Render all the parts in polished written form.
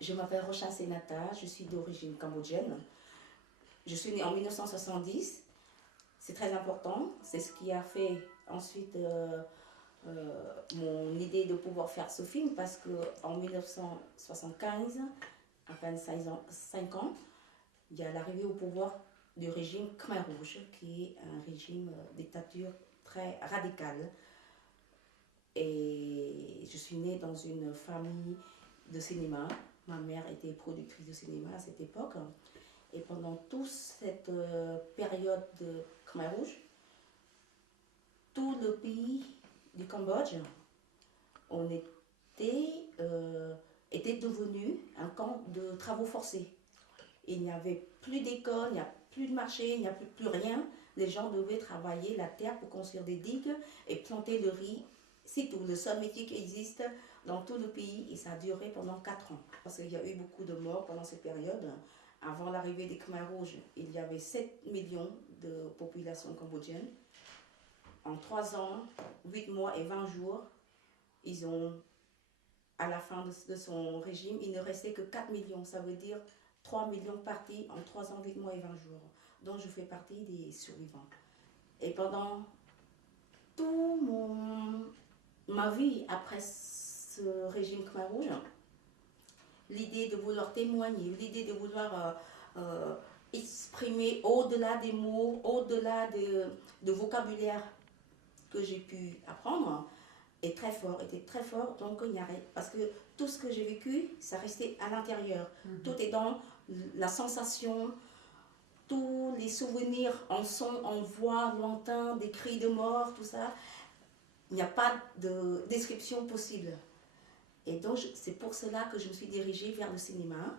Je m'appelle Rocha Senata, je suis d'origine cambodgienne. Je suis née en 1970, c'est très important, c'est ce qui a fait ensuite mon idée de pouvoir faire ce film parce qu'en 1975, à peine 5 ans, il y a l'arrivée au pouvoir du régime Khmer Rouge, qui est un régime dictature très radical. Et je suis née dans une famille de cinéma. Ma mère était productrice de cinéma à cette époque. Et pendant toute cette période de Khmer Rouge, tout le pays du Cambodge, on était devenu un camp de travaux forcés. Il n'y avait plus d'école, il n'y a plus de marché, il n'y a plus rien. Les gens devaient travailler la terre pour construire des digues et planter le riz. C'est tout, le seul métier qui existe dans tout le pays, et ça a duré pendant 4 ans. Parce qu'il y a eu beaucoup de morts pendant cette période. Avant l'arrivée des Khmer Rouges, il y avait 7 millions de population cambodgienne. En 3 ans, 8 mois et 20 jours, à la fin de son régime, il ne restait que 4 millions. Ça veut dire 3 millions partis en 3 ans, 8 mois et 20 jours. Donc je fais partie des survivants. Et pendant toute ma vie après ce régime Khmer Rouge, l'idée de vouloir témoigner, l'idée de vouloir exprimer au-delà des mots, au-delà de vocabulaire que j'ai pu apprendre, était très fort, donc il n'y a rien. Parce que tout ce que j'ai vécu, ça restait à l'intérieur. Tout est dans la sensation, tous les souvenirs en son, en voix, lointain, des cris de mort, tout ça. Il n'y a pas de description possible. Et donc, c'est pour cela que je me suis dirigée vers le cinéma.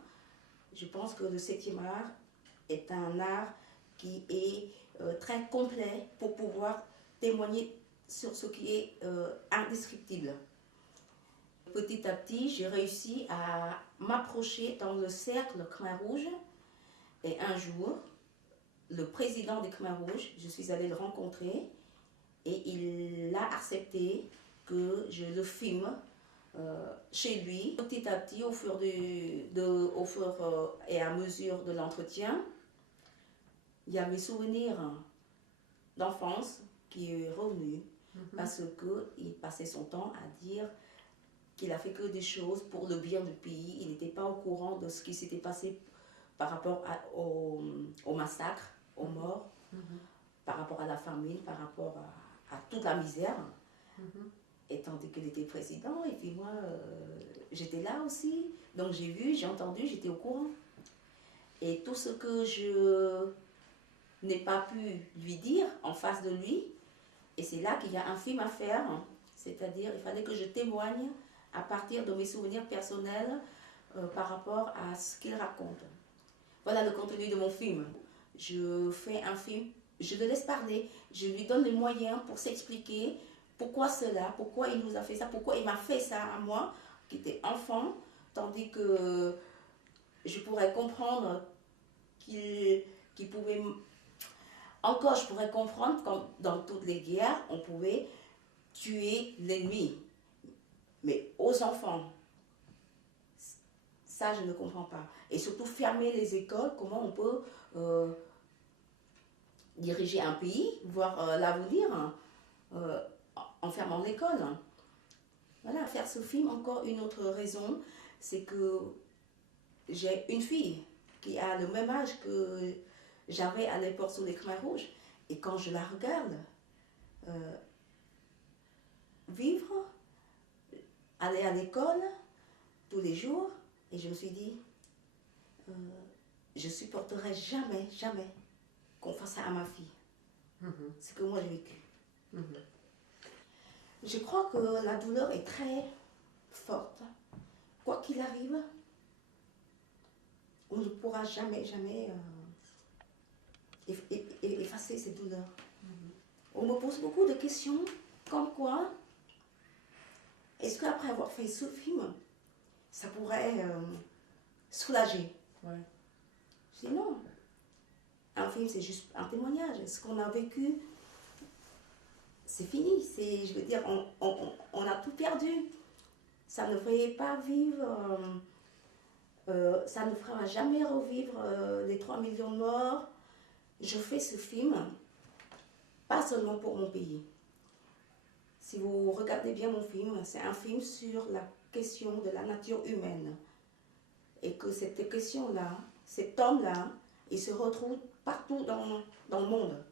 Je pense que le 7e art est un art qui est très complet pour pouvoir témoigner sur ce qui est indescriptible. Petit à petit, j'ai réussi à m'approcher dans le cercle Khmer Rouge. Et un jour, le président des Khmer Rouge, je suis allée le rencontrer et il a accepté que je le filme chez lui. Petit à petit, au fur et à mesure de l'entretien, il y a mes souvenirs d'enfance qui est revenu parce qu'il passait son temps à dire qu'il a fait que des choses pour le bien du pays. Il n'était pas au courant de ce qui s'était passé par rapport au massacre, aux morts, par rapport à la famine, par rapport à toute la misère. Et tandis qu'il était président, et puis moi, j'étais là aussi. Donc j'ai vu, j'ai entendu, j'étais au courant. Et tout ce que je n'ai pas pu lui dire en face de lui, et c'est là qu'il y a un film à faire, c'est-à-dire il fallait que je témoigne à partir de mes souvenirs personnels par rapport à ce qu'il raconte. Voilà le contenu de mon film. Je fais un film, je le laisse parler, je lui donne les moyens pour s'expliquer pourquoi cela, pourquoi il nous a fait ça, pourquoi il m'a fait ça à moi, qui était enfant, tandis que je pourrais comprendre qu'il pouvait... Encore, je pourrais comprendre comme dans toutes les guerres, on pouvait tuer l'ennemi. Mais aux enfants, ça je ne comprends pas. Et surtout fermer les écoles, comment on peut diriger un pays, voir l'avenir en fermant l'école. Voilà, faire ce film, encore une autre raison, c'est que j'ai une fille qui a le même âge que j'avais à l'époque sous les Khmer Rouges. Et quand je la regarde vivre, aller à l'école tous les jours, et je me suis dit, je supporterai jamais, jamais qu'on fasse ça à ma fille. Ce que moi j'ai vécu. Je crois que la douleur est très forte. Quoi qu'il arrive, on ne pourra jamais, jamais effacer cette douleur. On me pose beaucoup de questions, comme quoi, est-ce qu'après avoir fait ce film, ça pourrait soulager? Je dis non. Un film, c'est juste un témoignage. Ce qu'on a vécu, c'est fini. Je veux dire, on a tout perdu. Ça ne fait pas vivre Ça ne fera jamais revivre les 3 millions de morts. Je fais ce film, pas seulement pour mon pays. Si vous regardez bien mon film, c'est un film sur la question de la nature humaine. Et que cette question-là, cet homme-là, il se retrouve partout dans le monde.